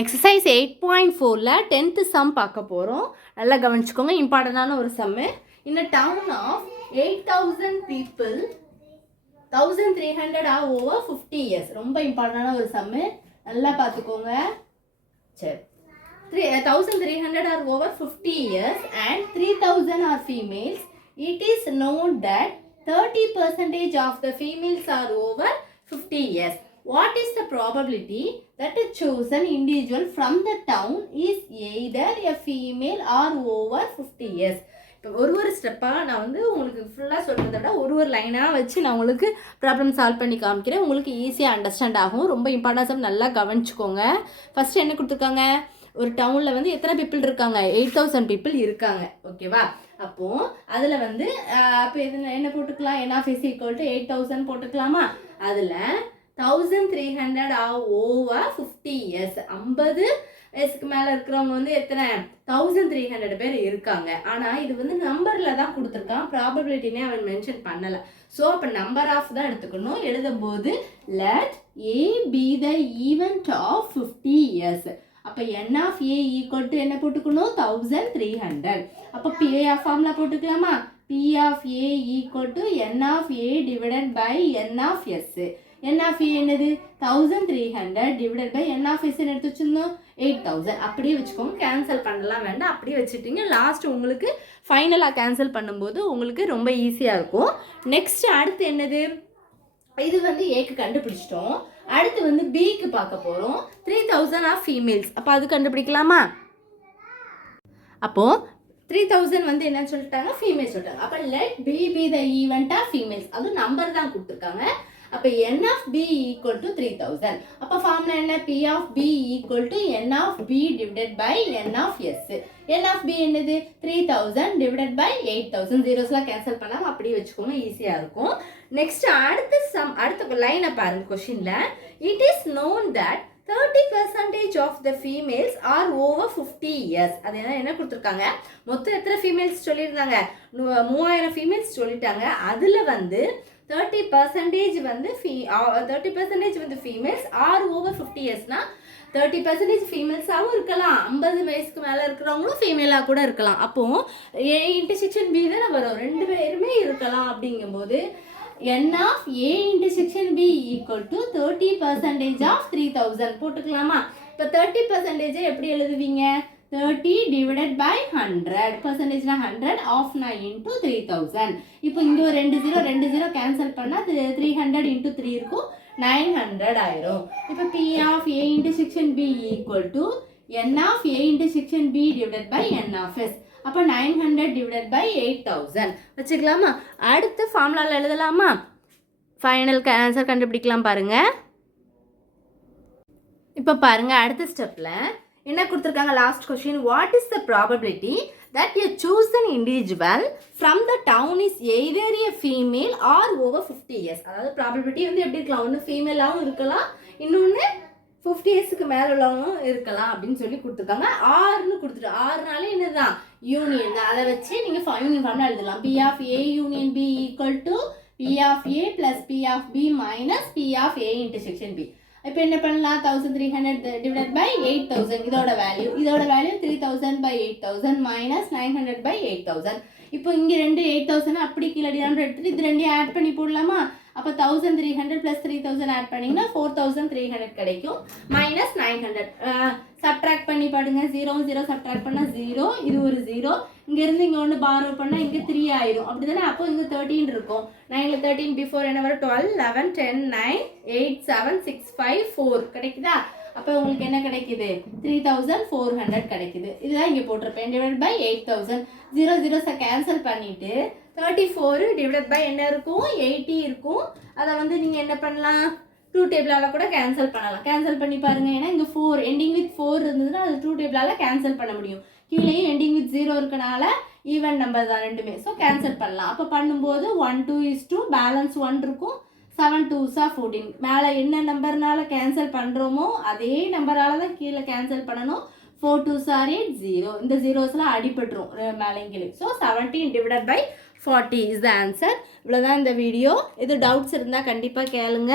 Exercise 8.4ல 10th some பார்க்க போகிறோம். நல்லா கவனிச்சுக்கோங்க, இம்பார்ட்டண்டான ஒரு சம்மு. இன் அ down of 8,000 people 1,300 are over 50 years. ரொம்ப இம்பார்ட்டண்டான ஒரு சம்மு, நல்லா பார்த்துக்கோங்க. சரி, 1,300 are over 50 years and 3,000 are females. It is known that 30% of the females are over 50 years. What is the probability that a chosen individual from the town is either a female or over 50 years? இப்போ ஒரு ஸ்டெப்பாக நான் உங்களுக்கு ஃபுல்லாக சொல்கிறத விட ஒரு லைனாக வச்சு நான் உங்களுக்கு ப்ராப்ளம் சால்வ் பண்ணி காமிக்கிறேன். உங்களுக்கு ஈஸியாக அண்டர்ஸ்டாண்ட் ஆகும். ரொம்ப இம்பார்ட்டன்ஸ் நல்லா கவனிச்சுக்கோங்க. ஃபஸ்ட்டு என்ன கொடுத்துருக்காங்க, ஒரு டவுனில் எத்தனை பீப்புள் இருக்காங்க, 8,000 பீப்புள் இருக்காங்க. ஓகேவா? அப்போது அதில் அப்போ என்ன போட்டுக்கலாம், NF is equal to 8,000 போட்டுக்கலாமா? அதில் 1,300 are over 50 years. 50 வயசுக்கு மேலே இருக்கிறவங்க எத்தனை, 1,300 பேர் இருக்காங்க. ஆனால் இது நம்பரில் தான் கொடுத்துருக்கான், ப்ராபபிலிட்டினே அவன் மென்ஷன் பண்ணலை. ஸோ அப்போ நம்பர் ஆஃப் தான் எடுத்துக்கணும். எழுதும்போது let A be the event of 50 years. அப்போ N of A equal to என்ன போட்டுக்கணும், 1,300. அப்போ P of ஃபார்முலா போட்டுக்கலாமா? P of A equal to N of A divided by N of S. N of A என்னது, 1,300 divided by N of S எடுத்து வச்சுருந்தோம் 8,000. அப்படியே வச்சுக்கோங்க, கேன்சல் பண்ணலாம் வேண்டாம், அப்படியே வச்சுட்டிங்க. லாஸ்ட் உங்களுக்கு ஃபைனலாக கேன்சல் பண்ணும்போது உங்களுக்கு ரொம்ப ஈஸியாக இருக்கும். நெக்ஸ்ட் அடுத்து என்னது, இது ஏக்கு கண்டுபிடிச்சிட்டோம். அடுத்து பிக்கு பார்க்க போகிறோம். 3,000 ஆஃப் ஃபீமேல்ஸ். அப்போ அது கண்டுபிடிக்கலாமா? அப்போது 3,000 என்னன்னு சொல்லிட்டாங்க, ஃபீமேல்ஸ் சொல்லிட்டாங்க. அப்போ let B be the event of females. அது நம்பர் தான் கொடுத்துருக்காங்க. அப்போ N of B equal to 3,000. அப்போ ஃபார்முலா என்ன, P of B equal to N of B divided by N of S. N of B என்னது, 3,000 divided by 8,000. ஜீரோஸ்லாம் cancel பண்ணாமல் அப்படியே வச்சுக்கோங்க, ஈஸியாக இருக்கும். நெக்ஸ்ட் அடுத்த லைனை பாருங்க. கொஷினில் it is known that 30% of the females are over 50 years. அது என்ன கொடுத்துருக்காங்க, மொத்தம் எத்தனை ஃபீமேல்ஸ் சொல்லியிருந்தாங்க, 3,000 ஃபீமேல்ஸ் சொல்லிட்டாங்க. அதில் 30% 30% ஃபீமேல்ஸ் ஆர் ஓவர் 50 இயர்ஸ்னா 30% ஃபீமேல்ஸாகவும் இருக்கலாம், 50 வயசுக்கு மேலே இருக்கிறவங்களும் ஃபீமேலாக கூட இருக்கலாம். அப்போது A இன்டர்செக்ஷன் B தானே வரும், ரெண்டு பேருமே இருக்கலாம். அப்படிங்கும்போது N of A intersection B equal to 30% of 3,000 போட்டுக்கலாமா? இப்போ 30% எப்படி எழுதுவீங்க, 30 divided by 100. percentage 100 of 9 into 3,000. இப்போ இங்கே ஒரு 2 0 கேன்சல் பண்ணால் 300 into 3 இருக்கும், 900 ஆயிரும். இப்போ P of A intersection B equal to N of A intersection B divided by N of S. அப்போ 900 divided by 8,000 வச்சுக்கலாமா? அடுத்து ஃபார்முலாவில் எழுதலாமா? ஃபைனல் ஆன்சர் கண்டுபிடிக்கலாம் பாருங்கள். இப்போ பாருங்கள், அடுத்த ஸ்டெப்பில் என்ன கொடுத்துருக்காங்க, last question, what is the probability that a chosen individual from the town is either a female or over 50 years. அதாவது ப்ராபபிலிட்டி எப்படி இருக்கலாம், ஒன்று ஃபீமேலாகவும் இருக்கலாம், இன்னொன்று 50 இயர்ஸுக்கு மேலே உள்ளவங்களும் இருக்கலாம் அப்படின்னு சொல்லி கொடுத்துருக்காங்க. ஆறுன்னு கொடுத்துட்டு, ஆறுனாலே என்னதான், யூனியன் தான். அதை வச்சு நீங்கள் யூனியன் ஃபார்முலா எழுதலாம். P of A union B equal to P of A plus P of B minus P of A intersection B. இப்போ என்ன பண்ணலாம், 1,300 divided by 8,000. இதோட வேல்யூ 3,000 by 8,000 minus 900 by 8,000. இப்போ இங்கே 8,000 அப்படி கீழே எடுத்துட்டு இது ரெண்டையும் ஆட் பண்ணி போடலாமா? அப்போ 1,300 plus 3,000 ஆட் பண்ணிங்கன்னா 4,300 கிடைக்கும். மைனஸ் 900 சப்ட்ராக்ட் பண்ணி பாடுங்க. 0 சப்ட்ராக்ட் பண்ணால் 0, இது ஒரு 0. இங்கேருந்து இங்கே ஒன்று பாரோ பண்ணால் இங்கே 3 ஆயிரும், அப்படி தானே? அப்போ இங்கே 13 இருக்கும். 9ல் 13 பிஃபோர் என்ன வரும், 12 11 10 9 8 7 6 5 4 கிடைக்குதா? அப்போ உங்களுக்கு என்ன கிடைக்குது, 3,400 கிடைக்குது. இதுதான் இங்கே போட்டிருப்பேன், டிவைட் பை 8,000. 0 கேன்சல் பண்ணிவிட்டு 34 டிவைட் பை என்ன இருக்கும், 80 இருக்கும். அதை நீங்கள் என்ன பண்ணலாம், 2 டேபிளால் கூட கேன்சல் பண்ணலாம். கேன்சல் பண்ணி பாருங்கள், ஏன்னா இங்கே 4 எண்டிங் வித் 4 இருந்ததுன்னா அது 2 டேபிளால் கேன்சல் பண்ண முடியும். கீழேயும் எண்டிங் வித் 0 இருக்கனால ஈவன் நம்பர் தான் ரெண்டுமே, ஸோ கேன்சல் பண்ணலாம். அப்போ பண்ணும்போது 1 2 is 2, பேலன்ஸ் 1 இருக்கும். 7 2s are 14. மேலே என்ன நம்பர்னால கேன்சல் பண்ணுறோமோ அதே நம்பரால் தான் கீழே கேன்சல் பண்ணணும். 4 2s are 8 0. இந்த ஜீரோஸ்லாம் அடிபட்டுரும் மேலேங்கிலே. So 17 divided by 40 is the answer. இவ்வளோதான் இந்த வீடியோ. எது டவுட்ஸ் இருந்தால் கண்டிப்பாக கேளுங்க.